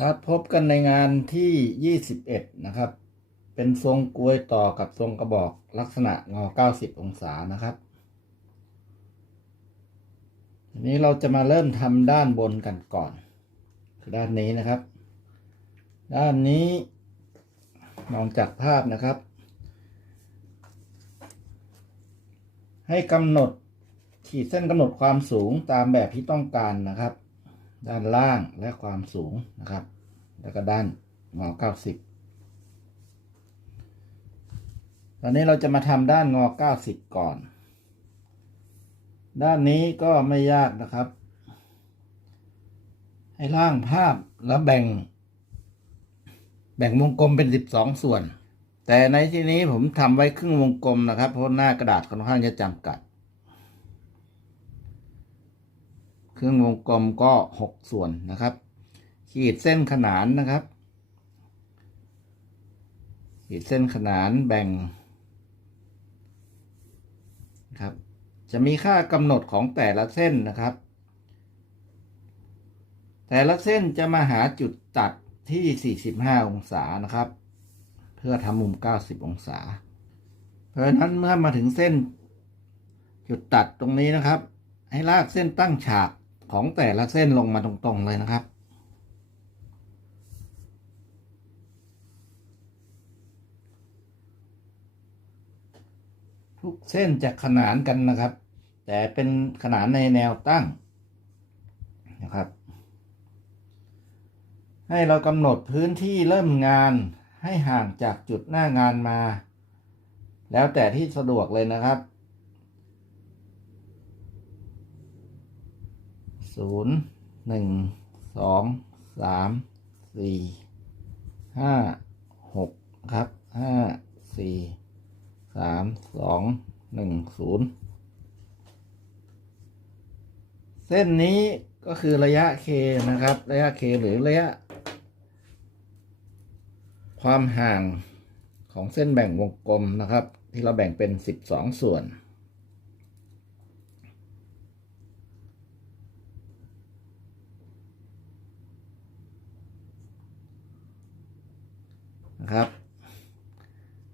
ครับพบกันในงานที่ 21 นะครับ เป็นทรงกลวยต่อกับทรงกระบอกลักษณะงอ 90 องศานะครับทีนี้เราจะมาเริ่มทำด้านบนกันก่อน คือด้านนี้นะครับ ด้านนี้มองจากภาพนะครับ ให้กำหนดขีดเส้นกำหนดความสูงตามแบบที่ต้องการนะครับ ด้านล่างและความสูงนะครับ แล้วก็ด้านงอ 90 ตอนนี้เราจะมาทำด้านงอ 90 ก่อน ด้านนี้ก็ไม่ยากนะครับ ให้ล่างภาพแล้วแบ่ง แบ่งวงกลมเป็น 12 ส่วน แต่ในที่นี้ผมทำไว้ครึ่งวงกลมนะครับ เพราะหน้ากระดาษค่อนข้างจะจำกัด ครึ่องวงกลมก็6ส่วนนะครับ ขีดเส้นขนานนะครับ ขีดเส้นขนานแบ่งครับจะมีค่ากำหนดของแต่ละเส้นนะครับ แต่ละเส้นจะมาหาจุดตัดที่ 45 องศานะครับ เพื่อทำมุม 90 องศา เพราะฉะนั้นเมื่อมาถึงเส้นจุดตัดตรงนี้นะครับ ให้ลากเส้นตั้งฉาก ของแต่ละเส้นลงมาตรงๆเลยนะครับ ทุกเส้นจะขนานกันนะครับ แต่เป็นขนานในแนวตั้งนะครับ ให้เรากำหนดพื้นที่เริ่มงานให้ห่างจากจุดหน้างานมา แล้วแต่ที่สะดวกเลยนะครับ ศูนย์หนึ่งสองสามสี่ห้าหกครับห้าสี่สามสองหนึ่งศูนย์เส้นนี้ก็คือระยะ k นะครับ ระยะ k หรือระยะ ความห่างของเส้นแบ่งวงกลมนะครับ ที่เราแบ่งเป็น 12 ส่วน นะครับ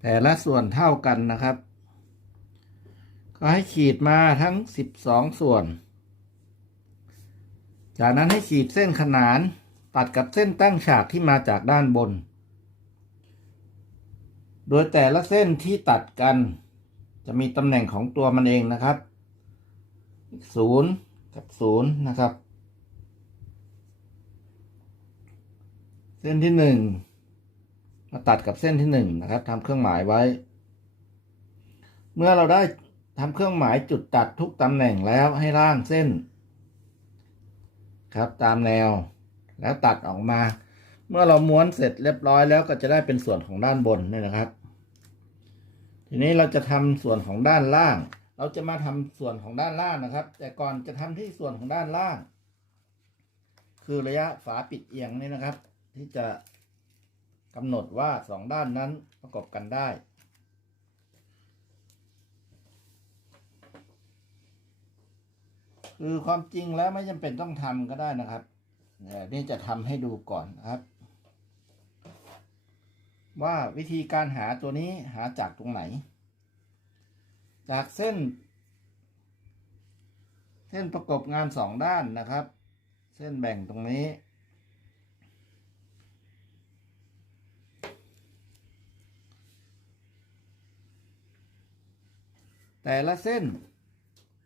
แต่ละส่วนเท่ากันนะครับ ก็ให้ขีดมาทั้ง12ส่วน จากนั้นให้ขีดเส้นขนานตัดกับเส้นตั้งฉากที่มาจากด้านบน โดยแต่ละเส้นที่ตัดกัน จะมีตำแหน่งของตัวมันเองนะครับ0กับ0นะครับ เส้นที่1 มาตัดกับเส้นที่หนึ่งนะครับทำเครื่องหมายไว้ เมื่อเราได้ทำเครื่องหมายจุดตัดทุกตำแหน่งแล้วให้ร่างเส้น ครับตามแนวแล้วตัดออกมา เมื่อเราม้วนเสร็จเรียบร้อยแล้วก็จะได้เป็นส่วนของด้านบนนี่นะครับ ทีนี้เราจะทำส่วนของด้านล่าง เราจะมาทำส่วนของด้านล่างนะครับ แต่ก่อนจะทำที่ส่วนของด้านล่าง คือระยะฝาปิดเอียงนี่นะครับ ที่จะ กำหนดว่าสองด้านนั้นประกอบกันได้ คือความจริงแล้วไม่จำเป็นต้องทำก็ได้นะครับแต่นี่จะทำให้ดูก่อนนะครับ ว่าวิธีการหาตัวนี้หาจากตรงไหน จากเส้น เส้นประกบงานสองด้านนะครับ เส้นแบ่งตรงนี้ แต่ละเส้น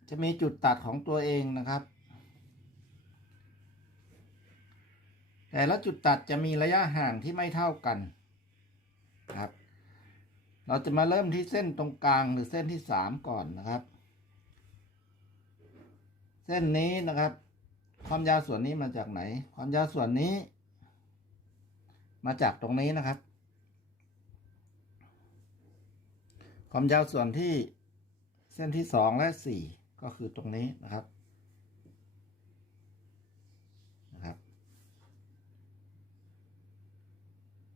จะมีจุดตัดของตัวเองนะครับ แต่ละจุดตัดจะมีระยะห่างที่ไม่เท่ากันครับ เราจะมาเริ่มที่เส้นตรงกลางหรือเส้นที่สามก่อนนะครับ เส้นนี้นะครับ ความยาวส่วนนี้มาจากไหน ความยาวส่วนนี้ มาจากตรงนี้นะครับ ความยาวส่วนที่ เส้นที่สองและสี่ก็คือตรงนี้นะครับนะครับ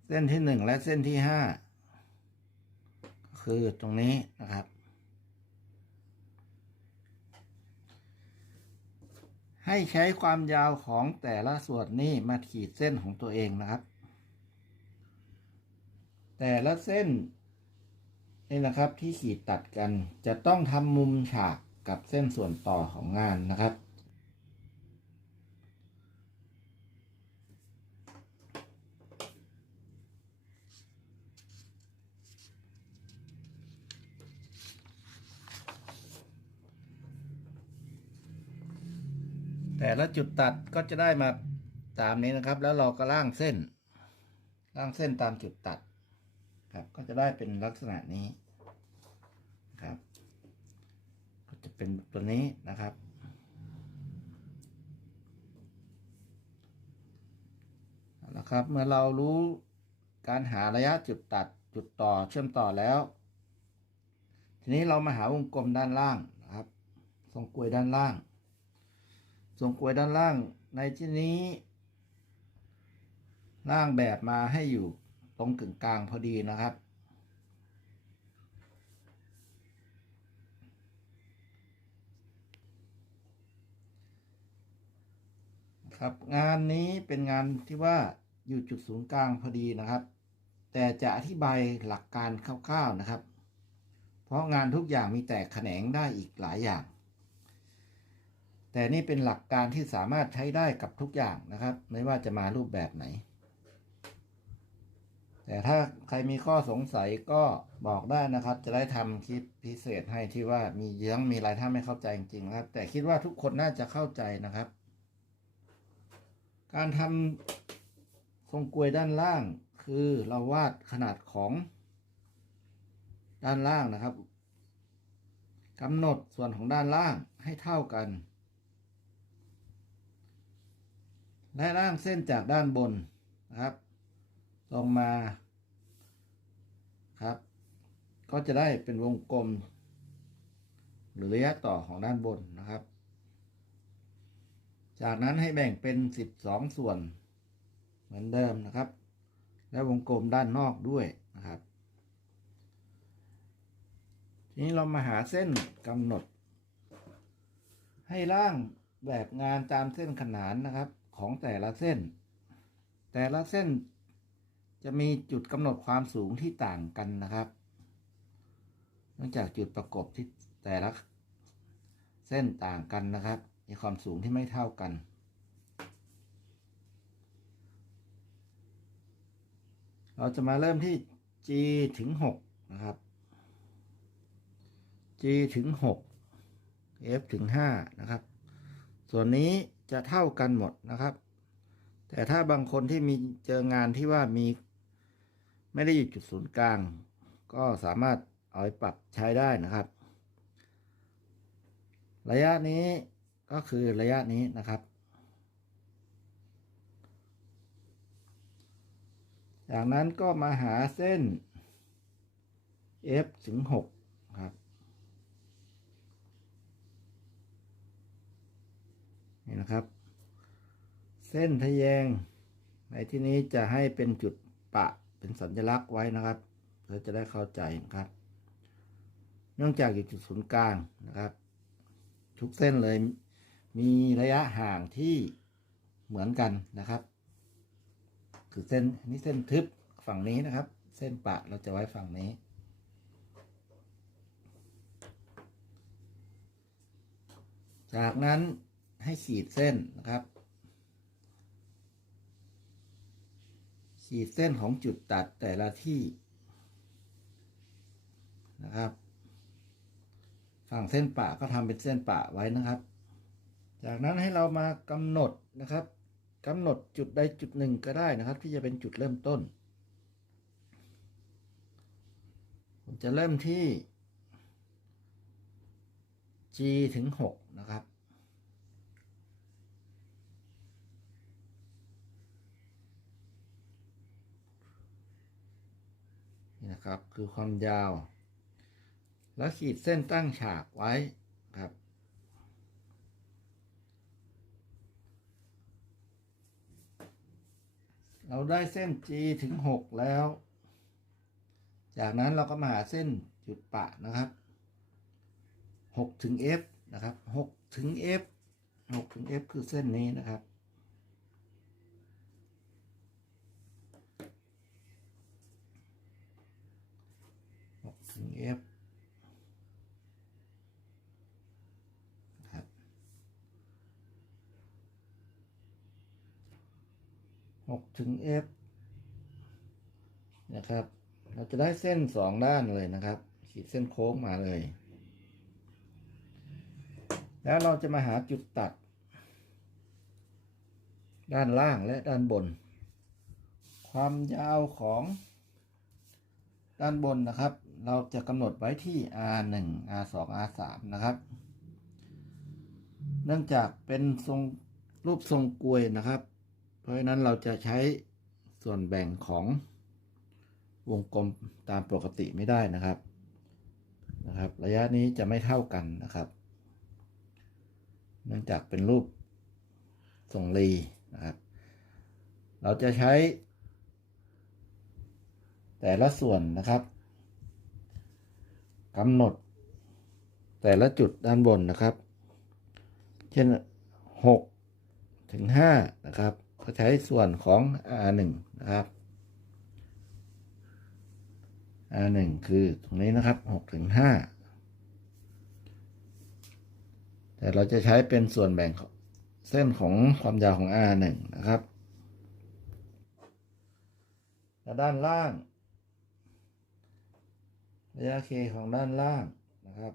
เส้นที่หนึ่งและเส้นที่ห้าก็คือตรงนี้นะครับให้ใช้ความยาวของแต่ละส่วนนี้มาขีดเส้นของตัวเองนะครับ แต่ละเส้น นี่นะครับที่ขีดตัดกันจะต้องทำมุมฉากกับเส้นส่วนต่อของงานนะครับ แต่ละจุดตัดก็จะได้มาตามนี้นะครับ แล้วเราก็ล่างเส้น ล่างเส้นตามจุดตัด ครับ ก็จะได้เป็นลักษณะนี้ครับ ก็จะเป็นตัวนี้นะครับเอาละครับ เมื่อเรารู้การหาระยะจุดตัดจุดต่อเชื่อมต่อแล้ว ทีนี้เรามาหาวงกลมด้านล่างนะครับ ทรงกลวยด้านล่าง ทรงกลวยด้านล่างในที่นี้ร่างแบบมาให้อยู่ ตรงกึ่งกลางพอดีนะครับ ครับงานนี้เป็นงานที่ว่าอยู่จุดศูนย์กลางพอดีนะครับ แต่จะอธิบายหลักการคร่าวๆนะครับ เพราะงานทุกอย่างมีแตกแขนงได้อีกหลายอย่าง แต่นี่เป็นหลักการที่สามารถใช้ได้กับทุกอย่างนะครับ ไม่ว่าจะมารูปแบบไหน แต่ถ้าใครมีข้อสงสัยก็บอกได้นะครับ จะได้ทำคลิปพิเศษให้ที่ว่ามีเยื้องมีอะไรถ้าไม่เข้าใจจริงๆนะครับ แต่คิดว่าทุกคนน่าจะเข้าใจนะครับ การทำทรงกลวยด้านล่าง คือเราวาดขนาดของด้านล่างนะครับกำหนดส่วนของด้านล่างให้เท่ากัน และล่างเส้นจากด้านบนนะครับ ลงมาครับ ก็จะได้เป็นวงกลม หรือระยะต่อของด้านบนนะครับ จากนั้นให้แบ่งเป็น 12 ส่วน เหมือนเดิมนะครับ และวงกลมด้านนอกด้วยนะครับ ทีนี้เรามาหาเส้นกำหนด ให้ร่างแบบงานตามเส้นขนานนะครับของแต่ละเส้น แต่ละเส้น จะมีจุดกำหนดความสูงที่ต่างกันนะครับ เนื่องจากจุดประกบที่แต่ละเส้นต่างกันนะครับมีความสูงที่ไม่เท่ากัน เราจะมาเริ่มที่ G ถึง 6 นะครับ G ถึง 6 F ถึง 5 นะครับ ส่วนนี้จะเท่ากันหมดนะครับ แต่ถ้าบางคนที่มีเจองานที่ว่ามี ไม่ได้อยู่จุดศูนย์กลาง ก็สามารถเอาไปปรับใช้ได้นะครับ ระยะนี้ก็คือระยะนี้นะครับ จากนั้นก็มาหาเส้น F ถึง6ครับ นี่นะครับ เส้นทะแยง ในที่นี้จะให้เป็นจุดปะ เป็นสัญลักษณ์ไว้นะครับเพื่อจะได้เข้าใจนะครับ เนื่องจากอยู่จุดศูนย์กลางนะครับ ทุกเส้นเลยมีระยะห่างที่เหมือนกันนะครับ คือเส้นนนี้เส้นทึบฝั่งนี้นะครับ เส้นปะเราจะไว้ฝั่งนี้จากนั้นให้ขีดเส้นนะครับ ขีดเส้นของจุดตัดแต่ละที่นะครับ ฝั่งเส้นปะก็ทำเป็นเส้นปะไว้นะครับ จากนั้นให้เรามากำหนดนะครับกำหนดจุดใดจุดหนึ่งก็ได้นะครับ ที่จะเป็นจุดเริ่มต้น ผมจะเริ่มที่ G ถึง 6 นะครับ นี่นะครับคือความยาว แล้วขีดเส้นตั้งฉากไว้ครับ เราได้เส้น G ถึง 6 แล้ว จากนั้นเราก็มาหาเส้นจุดปะนะครับ 6 ถึง F นะครับ 6 ถึง F หกถึง F คือเส้นนี้นะครับ หกถึง F ครับหกถึง F นะครับ เราจะได้เส้นสองด้านเลยนะครับ ขีดเส้นโค้งมาเลย แล้วเราจะมาหาจุดตัด ด้านล่างและด้านบน ความยาวของด้านบนนะครับ เราจะกำหนดไว้ที่ R1 R2 R3 นะครับ เนื่องจากเป็นทรงรูปทรงกลวยนะครับ เพราะฉะนั้นเราจะใช้ส่วนแบ่งของวงกลมตามปกติไม่ได้นะครับนะครับ ระยะนี้จะไม่เท่ากันนะครับ เนื่องจากเป็นรูปทรงรีนะครับ เราจะใช้แต่ละส่วนนะครับ กำหนด แต่ละจุดด้านบนนะครับ เช่น 6 ถึง 5 นะครับ ก็ใช้ส่วนของ R1 นะครับ R1 คือตรงนี้นะครับ 6 ถึง 5 แต่เราจะใช้เป็นส่วนแบ่งเส้นของความยาวของ R1 นะครับและด้านล่าง ระยะเคของด้านล่างนะครับ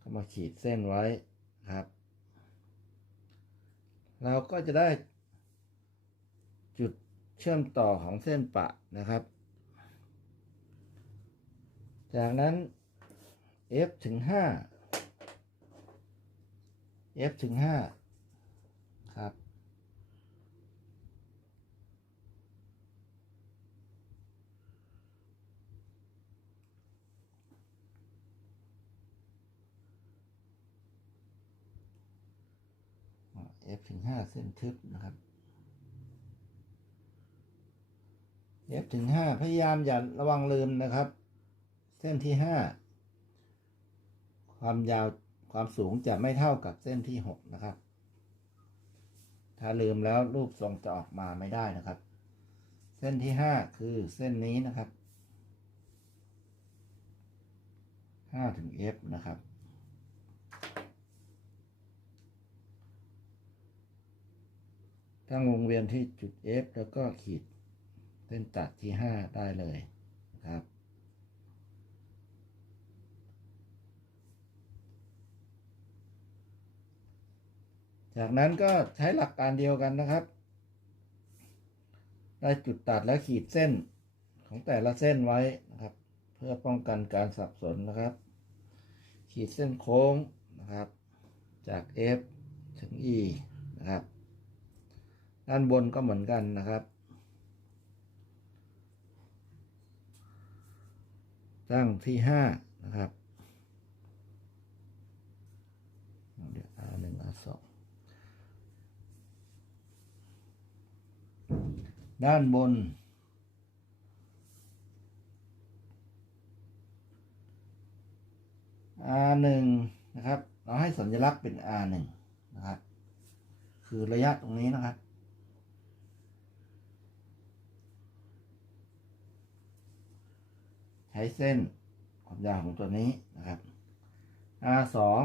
ก็มาขีดเส้นไว้ครับ เราก็จะได้จุดเชื่อมต่อของเส้นปะนะครับ จากนั้น f ถึง 5 f ถึง 5 ครับ f ถึง5เส้นทึบนะครับ f ถึง5พยายามอย่าระวังลืมนะครับ เส้นที่5ความยาวความสูงจะไม่เท่ากับเส้นที่6นะครับ ถ้าลืมแล้วรูปทรงจะออกมาไม่ได้นะครับ เส้นที่5คือเส้นนี้นะครับ5ถึง f นะครับ ตั้งวงเวียนที่จุด F แล้วก็ขีดเส้นตัดที่ 5 ได้เลยนะครับ จากนั้นก็ใช้หลักการเดียวกันนะครับ ได้จุดตัดและขีดเส้นของแต่ละเส้นไว้นะครับ เพื่อป้องกันการสับสนนะครับ ขีดเส้นโค้งนะครับ จาก F ถึง E นะครับ ด้านบนก็เหมือนกันนะครับ ตั้งที่ห้านะครับเดี๋ยว R หนึ่ง R สองด้านบน R หนึ่งนะครับ เราให้สัญลักษณ์เป็น R หนึ่งนะครับ คือระยะตรงนี้นะครับ ใช้เส้นความยาวของตัวนี้นะครับ R สอง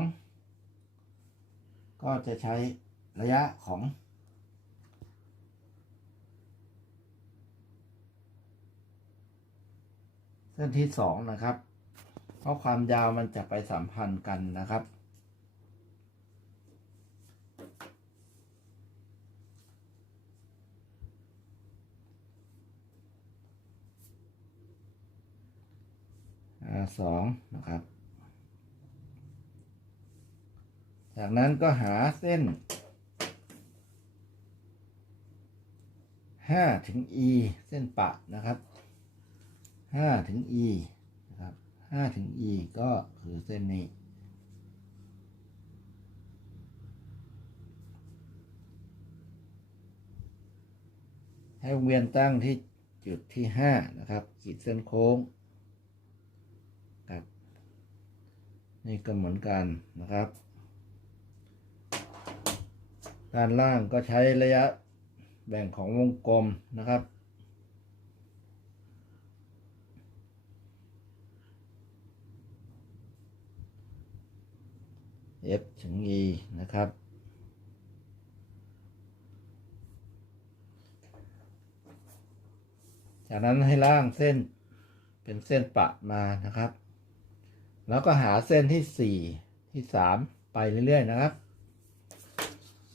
ก็จะใช้ระยะของเส้นที่สองนะครับ เพราะความยาวมันจะไปสัมพันธ์กันนะครับ สองนะครับ จากนั้นก็หาเส้นห้าถึง E เส้นปะนะครับห้าถึง E นะครับห้าถึง E ก็คือเส้นนี้ ให้วงเวียนตั้งที่จุดที่ห้านะครับขีดเส้นโค้ง นี่ก็เหมือนกันนะครับ ด้านล่างก็ใช้ระยะแบ่งของวงกลมนะครับ f ถึง e นะครับ จากนั้นให้ล่างเส้นเป็นเส้นปะมานะครับ แล้วก็หาเส้นที่สี่ที่สามไปเรื่อย ๆ นะครับ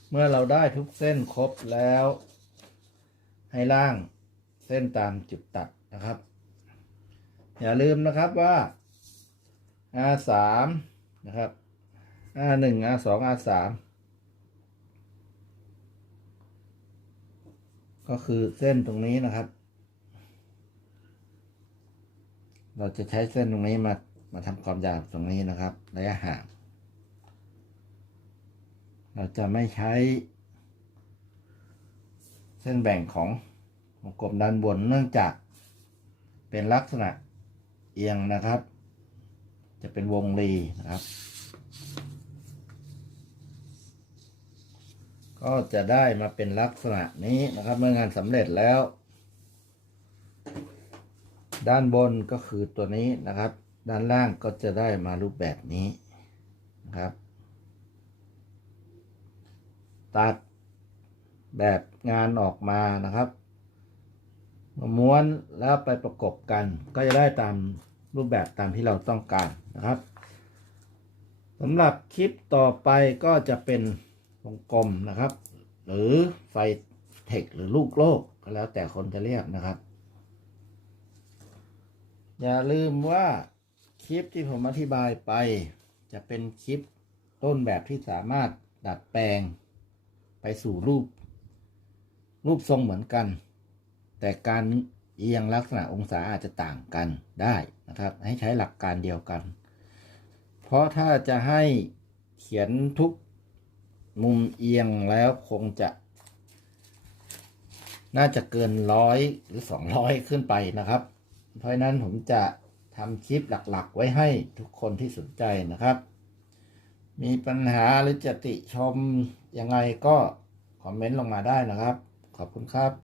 เมื่อเราได้ทุกเส้นครบแล้ว ให้ล่างเส้นตามจุดตัดนะครับ อย่าลืมนะครับว่า R สามนะครับ R หนึ่ง R สอง R สามก็คือเส้นตรงนี้นะครับ เราจะใช้เส้นตรงนี้มา มาทำความยาวตรงนี้นะครับระยะห่างเราจะไม่ใช้ เส้นแบ่งของวงกลมด้านบนเนื่องจากเป็นลักษณะเอียงนะครับ จะเป็นวงรีนะครับ ก็จะได้มาเป็นลักษณะนี้นะครับเมื่องานสำเร็จแล้ว ด้านบนก็คือตัวนี้นะครับ ด้านล่างก็จะได้มารูปแบบนี้นะครับ ตัดแบบงานออกมานะครับมาม้วนแล้วไปประกบกัน ก็จะได้ตามรูปแบบตามที่เราต้องการนะครับสำหรับคลิปต่อไปก็จะเป็นวงกลมนะครับ หรือไฟเทคหรือลูกโลกก็แล้วแต่คนจะเรียกนะครับ อย่าลืมว่า คลิปที่ผมอธิบายไป จะเป็นคลิปต้นแบบที่สามารถดัดแปลง ไปสู่รูป รูปทรงเหมือนกัน แต่การเอียงลักษณะองศาอาจจะต่างกันได้นะครับ ให้ใช้หลักการเดียวกัน เพราะถ้าจะให้เขียนทุกมุมเอียงแล้วคงจะ น่าจะเกินร้อยหรือสองร้อยขึ้นไปนะครับ เพราะฉะนั้นผมจะ ทำคลิปหลักๆ ไว้ให้ทุกคนที่สนใจนะครับ มีปัญหาหรือจะติชมยังไงก็คอมเมนต์ลงมาได้นะครับ ขอบคุณครับ